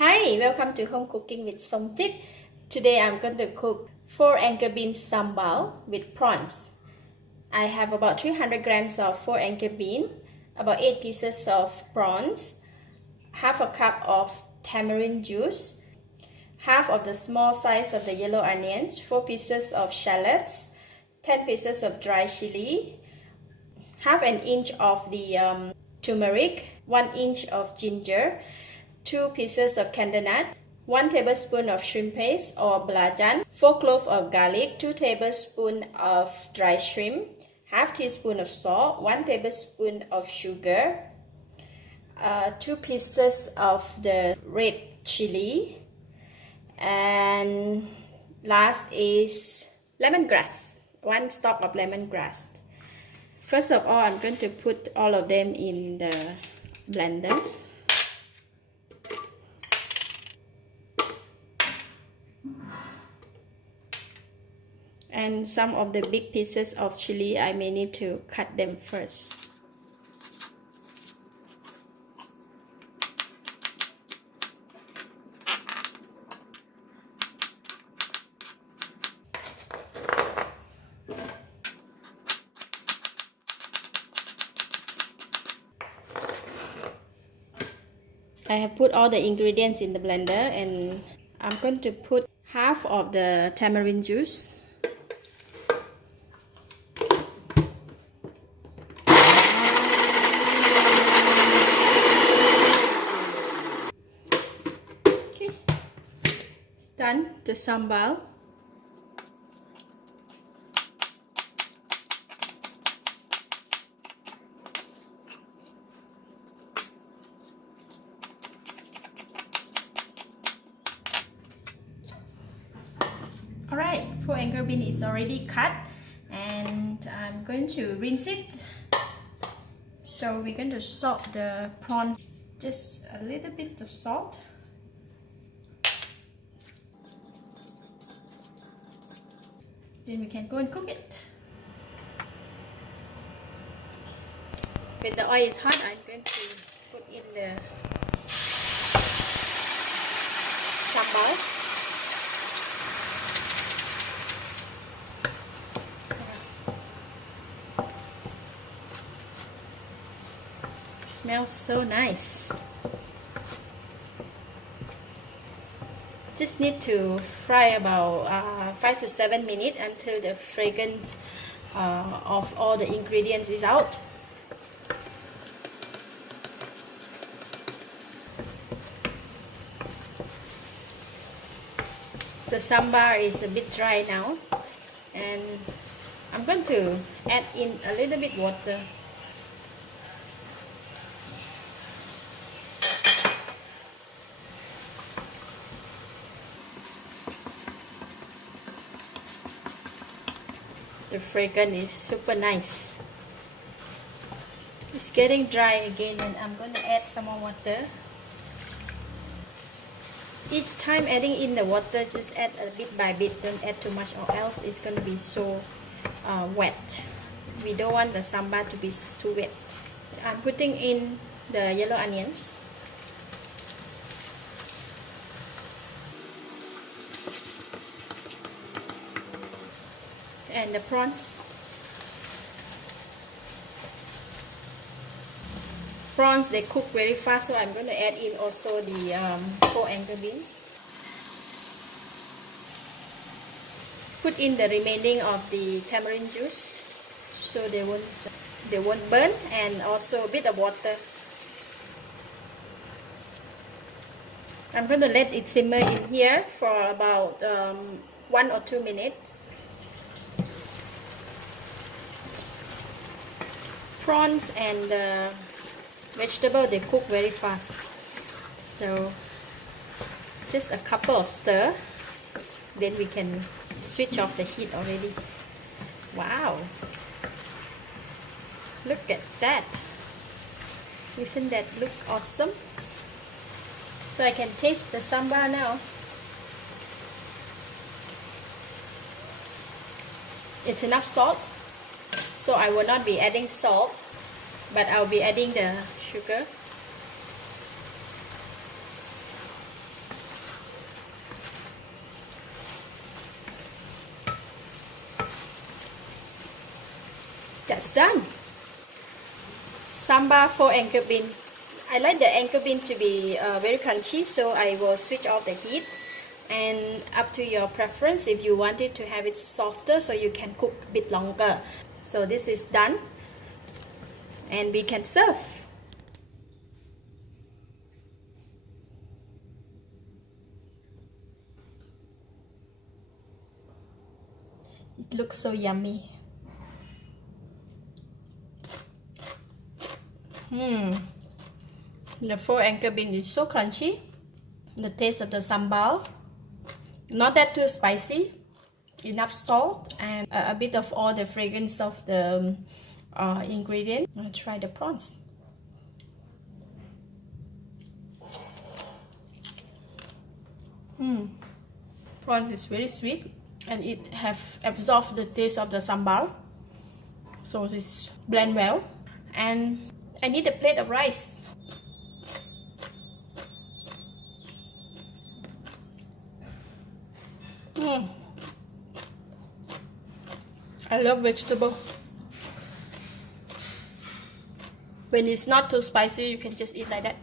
Hi, welcome to Home Cooking with Somjit. Today I'm going to cook 4 anchor bean sambal with prawns. I have about 300 grams of 4 anchor bean, about 8 pieces of prawns, half a cup of tamarind juice, half of the small size of the yellow onions, 4 pieces of shallots, 10 pieces of dry chilli, half an inch of the turmeric, 1 inch of ginger, 2 pieces of candle nut, 1 tablespoon of shrimp paste or belacan, 4 cloves of garlic, 2 tablespoons of dry shrimp, half teaspoon of salt, 1 tablespoon of sugar, 2 pieces of the red chili, and last is lemongrass, 1 stalk of lemongrass. First of all, I'm going to put all of them in the blender. And some of the big pieces of chili, I may need to cut them first. I have put all the ingredients in the blender, and I'm going to put half of the tamarind juice. Okay, it's done, the sambal. Alright, 4 anchor bean is already cut, and I'm going to rinse it. So we're going to salt the prawns, just a little bit of salt. Then we can go and cook it. When the oil is hot, I'm going to put in the sambal. Smells so nice. Just need to fry about 5 to 7 minutes until the fragrance of all the ingredients is out. The sambar is a bit dry now, and I'm going to add in a little bit water. The fragrance is super nice. It's getting dry again, and I'm going to add some more water. Each time adding in the water, just add a bit by bit, don't add too much, or else it's going to be so wet. We don't want the sambar to be too wet. I'm putting in the yellow onions. And the prawns. Prawns, they cook very fast, so I'm going to add in also the 4 anchor beans. Put in the remaining of the tamarind juice, so they won't burn, and also a bit of water. I'm going to let it simmer in here for about 1 or 2 minutes. Prawns and the vegetable, they cook very fast, so just a couple of stir, then we can switch off the heat already. Wow, look at that. Isn't that look awesome? So I can taste the sambar now. It's enough salt, so I will not be adding salt, but I'll be adding the sugar. that's done. Sambal for anchor bean. I like the anchor bean to be very crunchy, so I will switch off the heat. And up to your preference, if you wanted to have it softer, so you can cook a bit longer. So this is done, and we can serve. It looks so yummy. The 4 anchor bean is so crunchy. The taste of the sambal, not that too spicy, enough salt, and a bit of all the fragrance of the ingredient. I'll try the prawns. Prawns is very sweet, and it have absorbed the taste of the sambal, so this blend well. And I need a plate of rice. I love vegetable. When it's not too spicy, you can just eat like that.